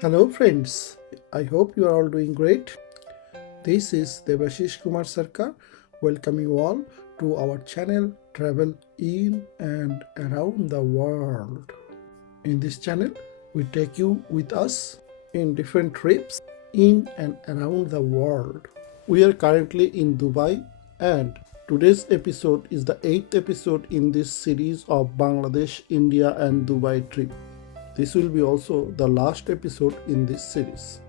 Hello friends, I hope you are all doing great. This is Devashish Kumar Sarkar. Welcome you all to our channel Travel in and around the world. In this channel, we take you with us in different trips in and around the world. We are currently in Dubai and today's episode is the 8th episode in this series of Bangladesh, India and Dubai trip. This will be also the last episode in this series.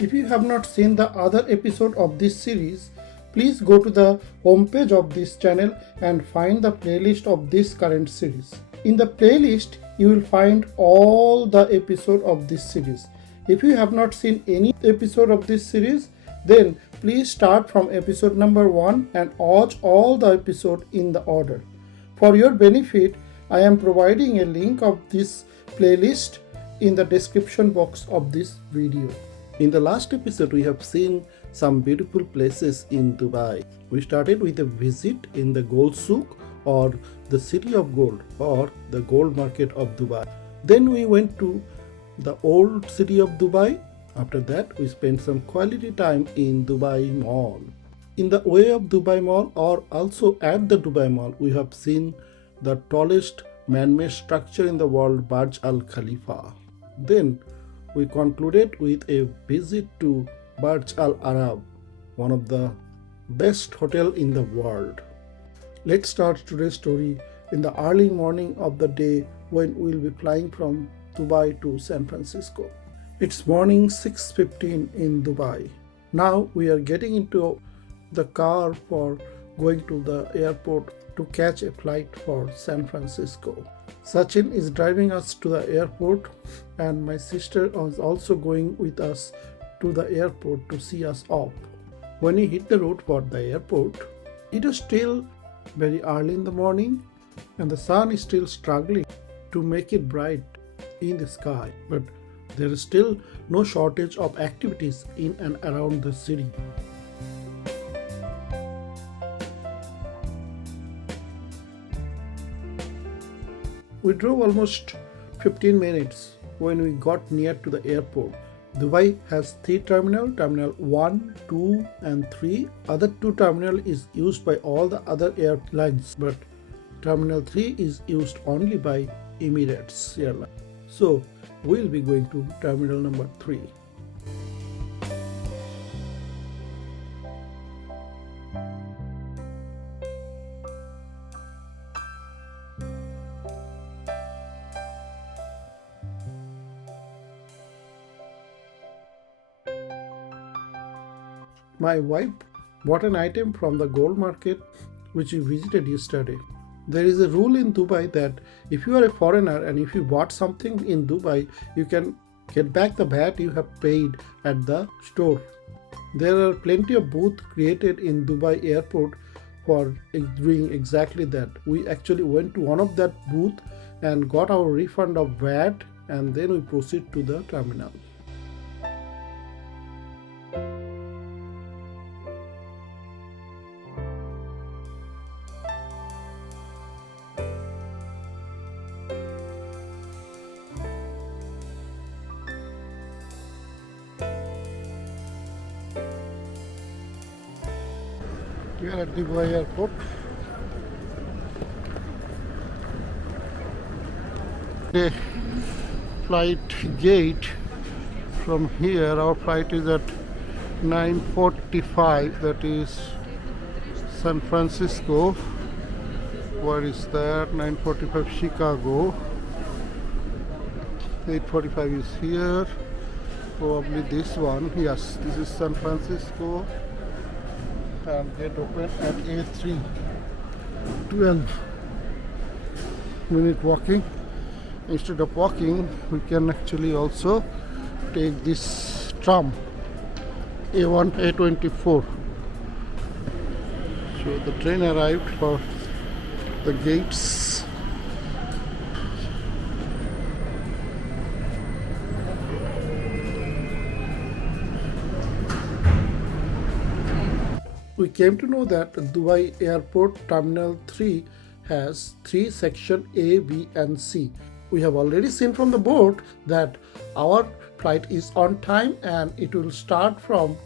If you have not seen the other episode of this series, please go to the homepage of this channel and find the playlist of this current series. In the playlist, you will find all the episode of this series. If you have not seen any episode of this series, then please start from episode number 1 and watch all the episode in the order. For your benefit, I am providing a link of this playlist in the description box of this video. In the last episode, we have seen some beautiful places in Dubai. We started with a visit in the Gold Souk or the City of Gold or the Gold Market of Dubai. Then we went to the old city of Dubai. After that, we spent some quality time in Dubai Mall. In the way of Dubai Mall or also at the Dubai Mall, we have seen the tallest man-made structure in the world, Burj Al Khalifa. Then we concluded with a visit to Burj Al Arab, one of the best hotel in the world. Let's start today's story in the early morning of the day when we'll be flying from Dubai to San Francisco. It's morning 6:15 in Dubai. Now we are getting into the car for going to the airport to catch a flight for San Francisco. Sachin is driving us to the airport and my sister is also going with us to the airport to see us off. When we hit the road for the airport, it is still very early in the morning and the sun is still struggling to make it bright in the sky, but there is still no shortage of activities in and around the city. We drove almost 15 minutes when we got near to the airport. Dubai has 3 terminals, Terminal 1, 2 and 3. Other 2 terminals is used by all the other airlines, but Terminal 3 is used only by Emirates airline. So we'll be going to Terminal number 3. My wife bought an item from the gold market which we visited yesterday. There is a rule in Dubai that if you are a foreigner and if you bought something in Dubai, you can get back the VAT you have paid at the store. There are plenty of booths created in Dubai airport for doing exactly that. We actually went to one of that booth and got our refund of VAT and then we proceed to the terminal. We are at Dubai airport. The flight gate from here, our flight is at 9:45, that is San Francisco. Where is that? 9:45 Chicago. 8:45 is here. Probably this one. Yes, this is San Francisco. And get open at 8:03. 12 minute walking. Instead of walking, we can actually also take this tram A1 A24. So the train arrived for the gates. We came to know that Dubai Airport Terminal 3 has 3 sections A, B and C. We have already seen from the board that our flight is on time and it will start from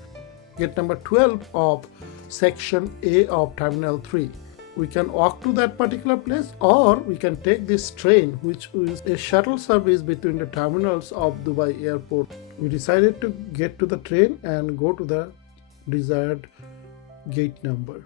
gate number 12 of section A of Terminal 3. We can walk to that particular place, or we can take this train, which is a shuttle service between the terminals of Dubai airport. We decided to get to the train and go to the desired gate number.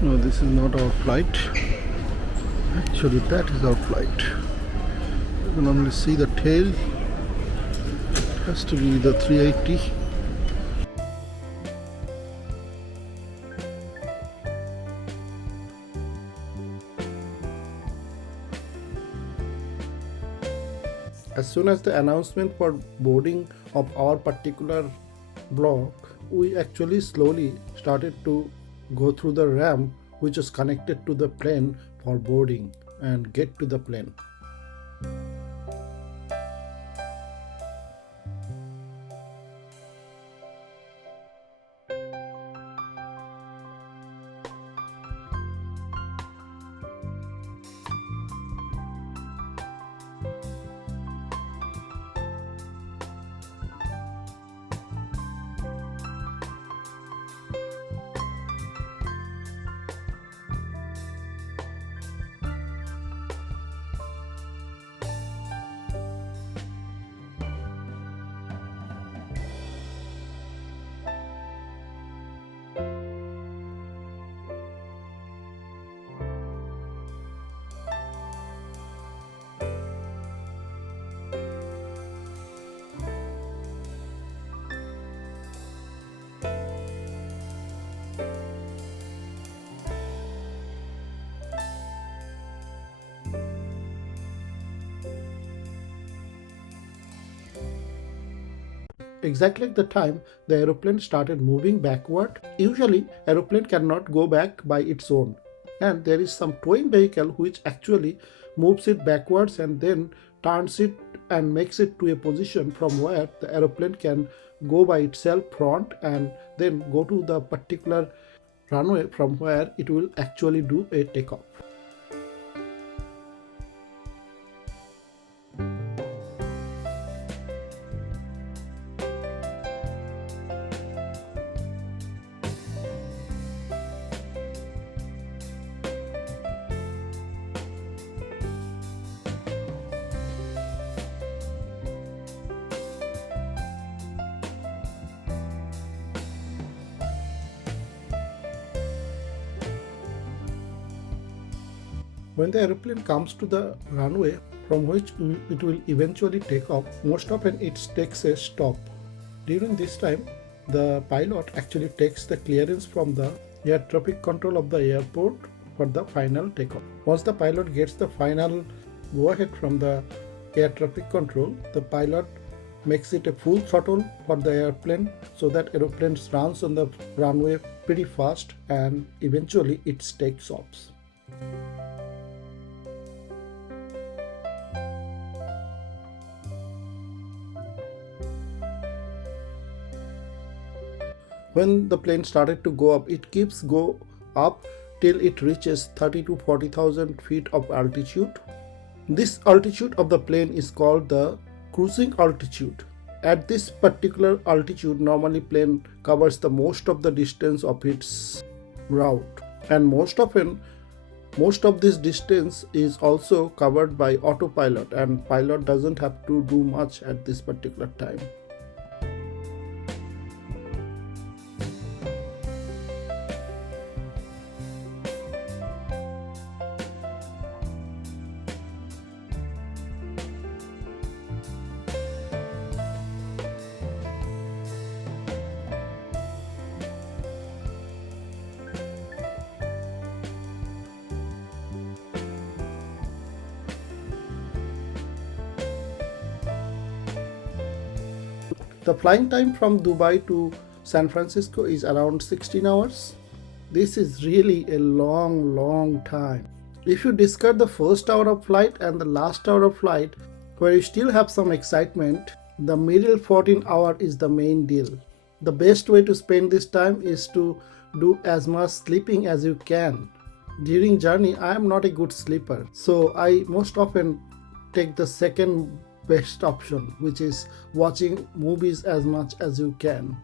No, this is not our flight. Actually, that is our flight. You can only see the tail. It has to be the 380. As soon as the announcement for boarding of our particular block, we actually slowly started to go through the ramp which is connected to the plane for boarding and get to the plane. Exactly at the time the aeroplane started moving backward. Usually aeroplane cannot go back by its own, and there is some towing vehicle which actually moves it backwards and then turns it and makes it to a position from where the aeroplane can go by itself front and then go to the particular runway from where it will actually do a takeoff. When the aeroplane comes to the runway from which it will eventually take off, most often it takes a stop. During this time, the pilot actually takes the clearance from the air traffic control of the airport for the final takeoff. Once the pilot gets the final go ahead from the air traffic control, the pilot makes it a full throttle for the airplane so that aeroplane runs on the runway pretty fast and eventually it takes off. When the plane started to go up, it keeps go up till it reaches 30 to 40,000 feet of altitude. This altitude of the plane is called the cruising altitude. At this particular altitude, normally plane covers the most of the distance of its route, and most of this distance is also covered by autopilot, and pilot doesn't have to do much at this particular time. The flying time from Dubai to San Francisco is around 16 hours. This is really a long time. If you discard the first hour of flight and the last hour of flight, where you still have some excitement, the middle 14 hour is the main deal. The best way to spend this time is to do as much sleeping as you can. During journey, I am not a good sleeper, so I most often take the second best option, which is watching movies as much as you can.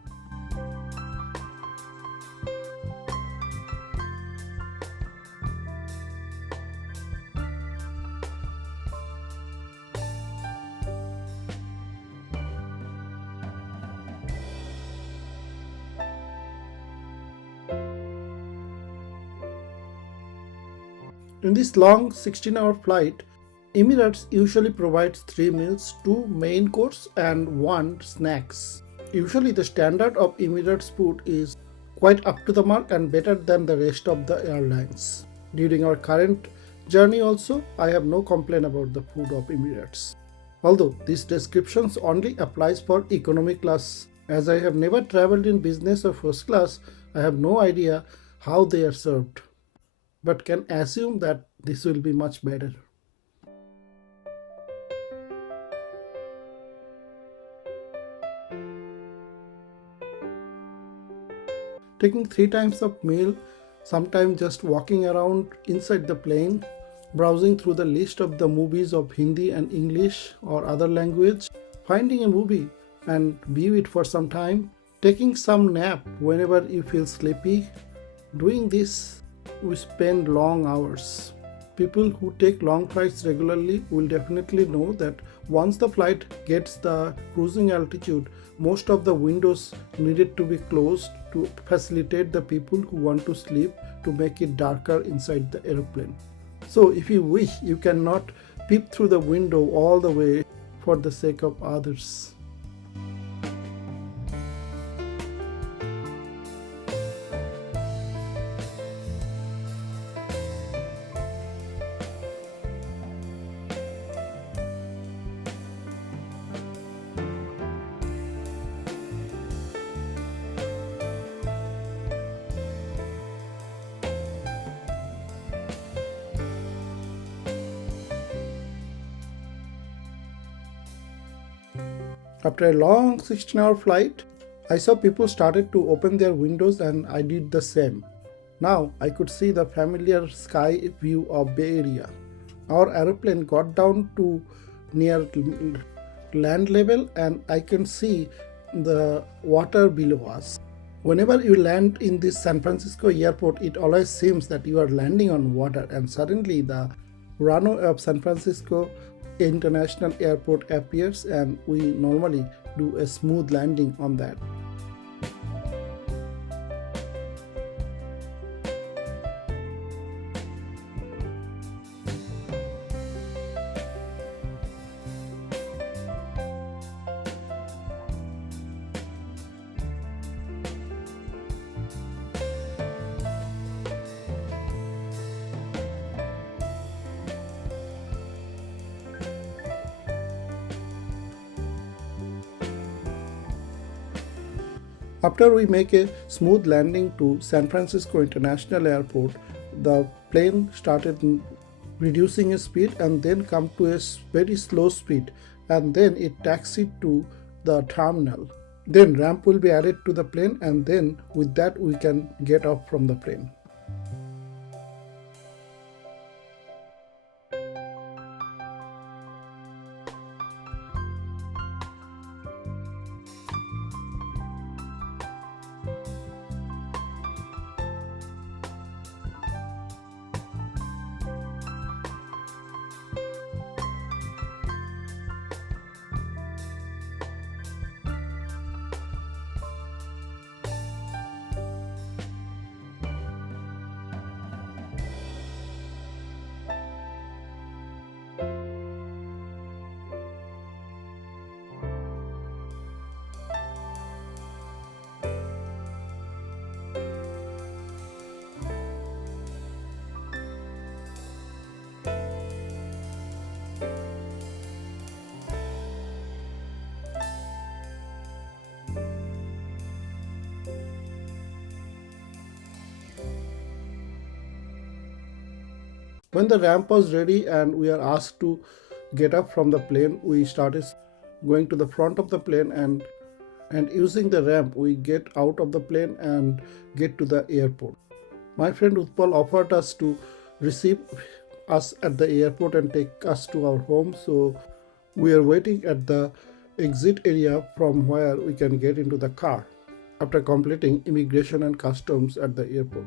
In this long 16-hour flight, Emirates usually provides 3 meals, 2 main course and 1 snacks. Usually the standard of Emirates food is quite up to the mark and better than the rest of the airlines. During our current journey also, I have no complaint about the food of Emirates. Although this descriptions only applies for economy class. As I have never traveled in business or first class, I have no idea how they are served, but can assume that this will be much better. Taking 3 times of meal, sometimes just walking around inside the plane, browsing through the list of the movies of Hindi and English or other language, finding a movie and view it for some time, taking some nap whenever you feel sleepy. Doing this, we spend long hours. People who take long flights regularly will definitely know that once the flight gets the cruising altitude, most of the windows needed to be closed to facilitate the people who want to sleep, to make it darker inside the aeroplane. So if you wish, you cannot peep through the window all the way for the sake of others. After a long 16-hour flight, I saw people started to open their windows and I did the same. Now I could see the familiar sky view of Bay Area. Our aeroplane got down to near land level and I can see the water below us. Whenever you land in this San Francisco airport, it always seems that you are landing on water, and suddenly the runway of San Francisco International Airport appears and we normally do a smooth landing on that. After we make a smooth landing to San Francisco International Airport, the plane started reducing its speed and then come to a very slow speed, and then it taxied to the terminal. Then ramp will be added to the plane, and then with that we can get off from the plane. When the ramp was ready and we are asked to get up from the plane, we started going to the front of the plane, and using the ramp we get out of the plane and get to the airport. My friend Utpal offered us to receive us at the airport and take us to our home, so we are waiting at the exit area from where we can get into the car after completing immigration and customs at the airport.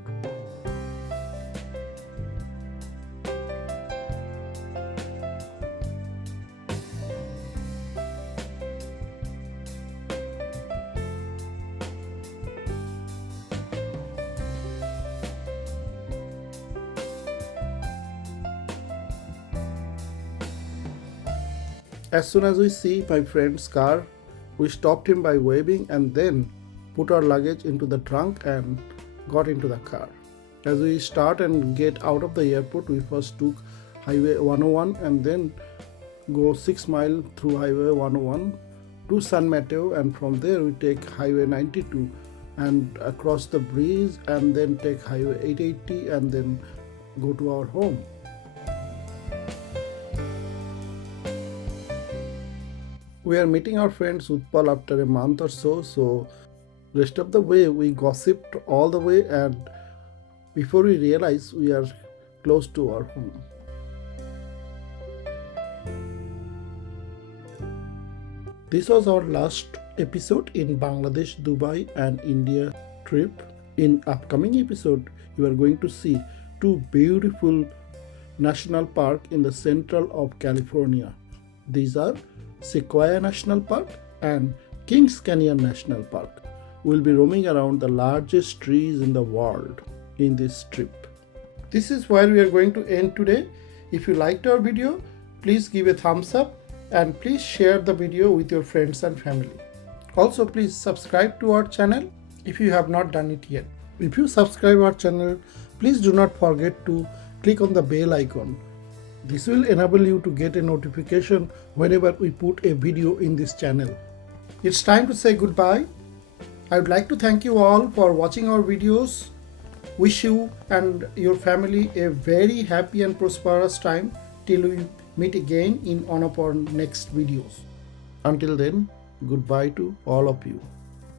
As soon as we see my friend's car, we stopped him by waving and then put our luggage into the trunk and got into the car. As we start and get out of the airport, we first took Highway 101 and then go 6 miles through Highway 101 to San Mateo, and from there we take Highway 92 and across the bridge and then take Highway 880 and then go to our home. We are meeting our friends Utpal after a month or so rest of the way we gossiped all the way, and before we realize we are close to our home. This was our last episode in Bangladesh, Dubai and India trip. In upcoming episode, you are going to see two beautiful national park in the central of California. These are Sequoia National Park and Kings Canyon National Park. We'll be roaming around the largest trees in the world in this trip. This is where we are going to end today. If you liked our video, please give a thumbs up and please share the video with your friends and family. Also, please subscribe to our channel if you have not done it yet. If you subscribe our channel, please do not forget to click on the bell icon. This will enable you to get a notification whenever we put a video in this channel. It's time to say goodbye. I would like to thank you all for watching our videos. Wish you and your family a very happy and prosperous time till we meet again in one of our next videos. Until then, goodbye to all of you.